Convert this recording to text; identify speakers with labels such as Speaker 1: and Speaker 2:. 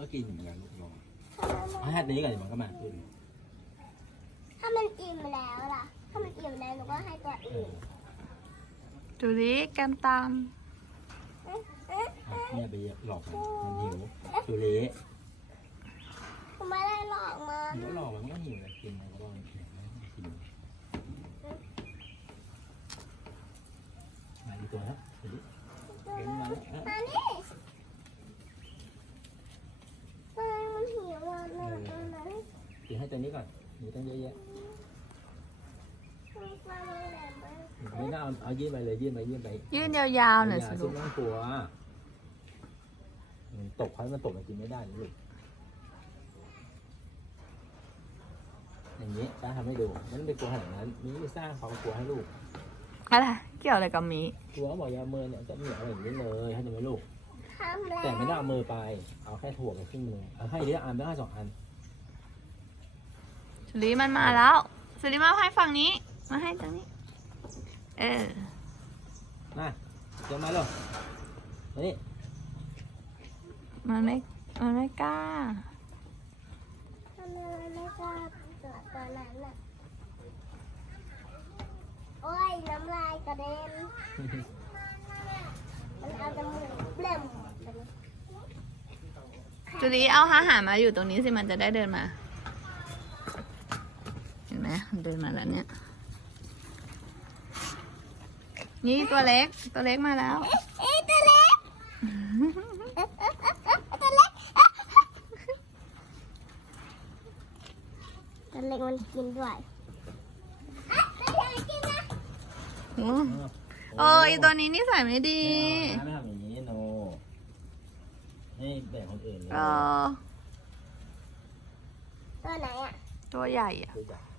Speaker 1: กินเหมือนกันลูกลองให้หัดนี้ก่อนเดี๋ยวมันก็มาขึ้น
Speaker 2: ถ้ามันอิ่มแล้วล่ะ ถ้ามันอิ่มแล้วหนูก็ให้ตัวอื่น
Speaker 3: ดูดิแกมตาม
Speaker 1: เนี่ยไปหลอกมันหิวดูเละ
Speaker 2: หนูไม่ได้หลอกมัน
Speaker 1: หนูหลอกมันก็หิวเลยกินมันก็ลองกินมาอีกตัวครับดูดิเห็นมาแล้ว
Speaker 2: มานี่มันหิวอ่ะแม่ตัวไหน
Speaker 1: กินให้ตัวนี้ก่อนหนูต้องเยอะแยะ
Speaker 2: มันมาแหลมไป
Speaker 1: ไม่น่าเอายื่นไปเลยยื่นไป
Speaker 3: ยื่นยาวๆหน่อยสิ
Speaker 1: ลู
Speaker 3: ลู
Speaker 1: ก
Speaker 3: ก
Speaker 1: ไม่ต้องกลัวมันตกให้มันตกมันกินไม่ได้ลูกอย่างนี้จ้าทำให้ดูไม่ต้องไปกลัวขนาดนั้นนี่ไปสร้างความกลัวให้ลูก
Speaker 3: อะไรเกี่ยวอะไรกับหมี
Speaker 1: กลัวบอกอย่ามือเนี่ยจะเหนียวอย่างนี้เลยให้ดูไหมลูก
Speaker 2: ทำแล้ว
Speaker 1: แต่ไม่ได้เอามือไปเอาแค่ถั่วไปครึ่งนึงเอาให้เยอะอันไม่ให้2 อัน
Speaker 3: สุริมันมาแล้วสุริมาให้ฝั่งนี้ มาให้ตรงนี้ เออ
Speaker 1: มาเดี๋ยวมาลูกมานี่
Speaker 3: มันไม่กล้า
Speaker 2: ทำไมมันไม่กล้าตัวนั้นน่ะโอ้ยน้ำลายกระเด็นมันเอาจมูกเปล่ม
Speaker 3: จุลีเอาอาหารมาอยู่ตรงนี้สิมันจะได้เดินมา เห็นไหมมันเดินมาแล้วเนี่ย นี่ตัวเล็กมาแล้ว
Speaker 2: เอ๊ะตัวเล็กตัวเล็กตัวเล็กมันกินด้วยไม่ได้กินนะ
Speaker 3: โอ้ยตัวนี้นิสัยไม่ดี
Speaker 1: ไม่ทำอย่างนี้โนให้แบ่งคนอื่นเลย
Speaker 3: เออ
Speaker 2: ตัวไหนอ่ะ
Speaker 3: ตัวใหญ่อะ
Speaker 1: ตัวใหญ่